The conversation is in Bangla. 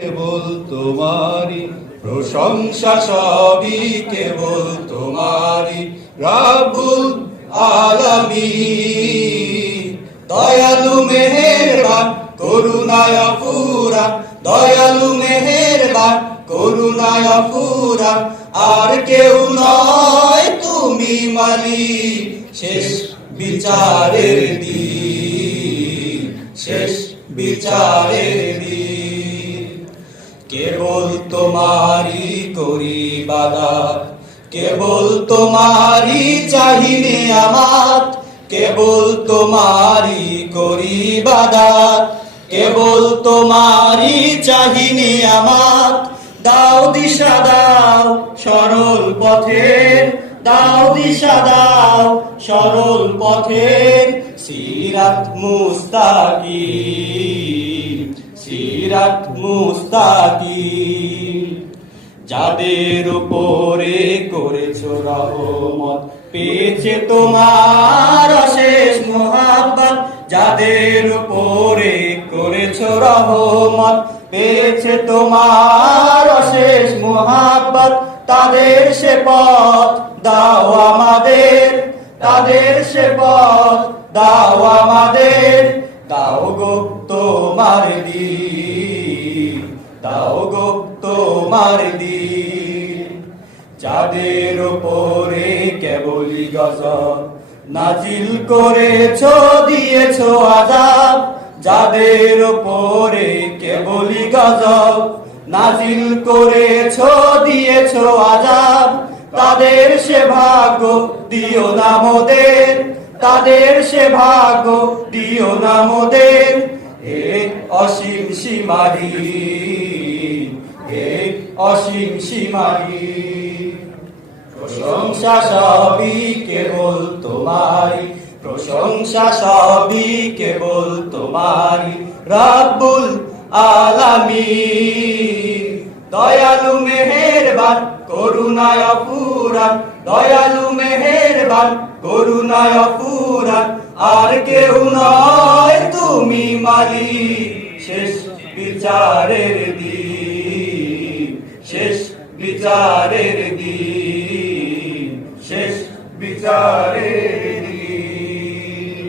কেবল তোমারি প্রশংসা, সবই কেবল তোমারি রাব্বুল আলামিন। দয়ালু মেহেরবান করুণায় অফুরান, দয়ালু মেহেরবান করুণায় অফুরান, আর কেউ নয় তুমি মালিক। শেষ বিচারের দিন, শেষ বিচারের দিন, কেবল তোমারি করি ইবাদত, কেবল তোমারি চাহি নিয়ামত, কেবল তোমারি করি ইবাদত, কেবল তোমারি চাহি নিয়ামত। দাও দিশা দাও সরল পথের, দাও দিশা দাও সরল পথের, সিরাত মুস্তাকিম, সিরাত মুস্তাকিম। যাদের উপরে করেছো রহমত, পেয়েছে তোমার অশেষ মোহাব্বত। যাদের উপরে করেছো রহমত, পেয়েছে তোমার অশেষ মোহাব্বত। তাদের সে পথ দাও আমাদের, তাদের সে পথ দাও আমাদের। দাও গো তোমার দিন, দাও গো তোমার দিন। যাদের উপরে কেবলই গজব নাজিল করেছো, দিয়েছো আযাব। যাদের উপরে কেবলই গজব নাজিল করেছো, দিয়েছো আযাব। তাদের সে ভাগ্য দিও না মোদের, তাদের সে ভাগ্য দিও না মোদের। এক অসীম সীমাহী, এক অসীম সীমাহী, প্রশংসা সবই কেবল তোমারি, প্রশংসা সবই কেবল তোমারি রাব্বুল আলামিন। দয়ালু মেহেরবান করুণায় অফুরান, দয়ালু মেহেরবান করুণায় অফুরান, আর কেউ নয় তুমি মালিক। শেষ বিচারের দিন, শেষ বিচারের দিন, শেষ বিচার।